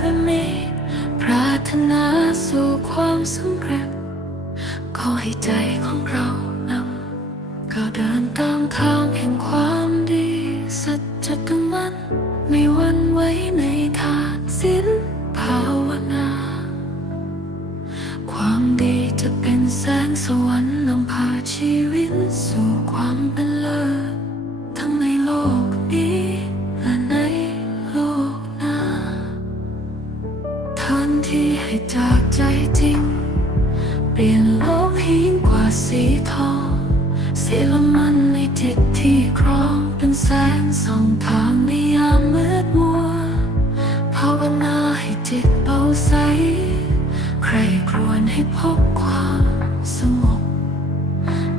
และมีปรารถนาสู่ความสำเร็จ ขอให้ใจของเรานำก้าวเดินตามทางแห่งความดี สัจธรรมันไม่วันไหวในทางสิ้นภาวนา ความดีจะเป็นแสงสวรรค์นำพาชีวิตสู่ นที่ให้จากใจจริง เปลี่ยนโลกให้ยิ่งกว่าสีทองเสียละมันในจิตที่ครองเป็นแสงส่องทางในยามมืดมัวภาวนาให้จิตเบาใส ใครครวญให้พบความสงบ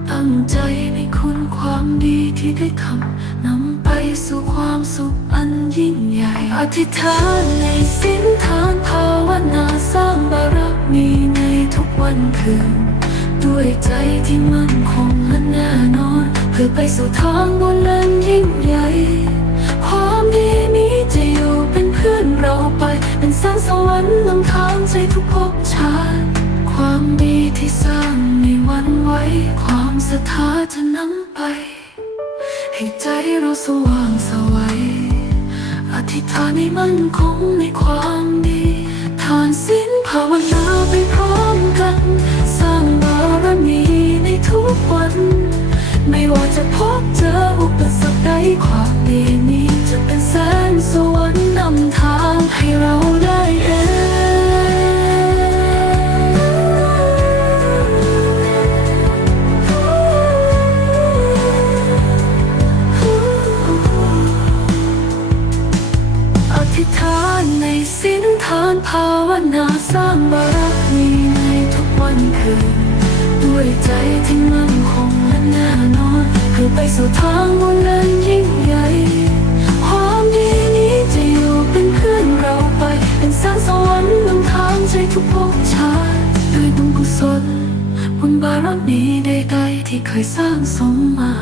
ตั้งใจในคุณความดีที่ได้ทำนำไปสู่ความสุขอันยิ่งใหญ่ อธิษฐานในสิ้นทางภา วนาสร้างบารมีในทุกวันคืน ด้วยใจที่มั่นคงและแน่นอน เพื่อไปสู่ทางบนอันยิ่งใหญ่ความดีนี้จะอยู่เป็นเพื่อนเราไป เป็นแสงสวรรค์นำทางใจทุกภพชาติ ความดีที่สร้างในวันไว้ ความศรัทธาจะนำไปให้ใจเราสว่างสวัยอธิษฐานให้มั่นคงในความดี อนสิ้นภาวนาไปพร้อมกัน สร้างบารมีในทุกวัน ไม่ว่าจะพบเจออุปสรรคใดความดี ภาวนาสร้างบารมีในทุกวันคืนด้วยใจที่มั่นคงและแน่นอนเพื่อไปสู่ทางบนนั้นยิ่งใหญ่ความดีนี้จะอยู่เป็นเพื่อนเราไป เป็นแสงสวรรค์นำทางใจทุกภพชาติด้วยบุญกุศลบุญบารมีใดๆที่เคยสร้างสมมา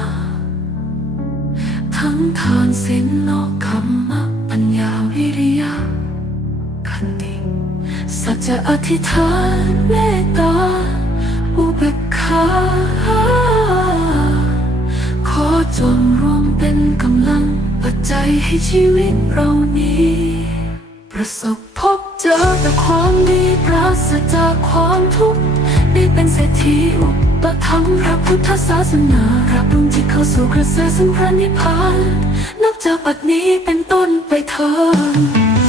ทั้งทานศีลนอกคำมะปัญญาวิริยะ ติสัจจะอธิษฐานเมตตาอุเบกขาขอจงรวมเป็นกำลังปัจจัยให้ชีวิตเรานี้ ประสบพบเจอแต่ความดีปราศจากความทุกข์ได้เป็นเศรษฐีอุปถัมภ์พระพุทธศาสนารับดวงจิตเข้าสู่กระแสสังพระนิพพานนับจากบัดนี้เป็นต้นไปเถิด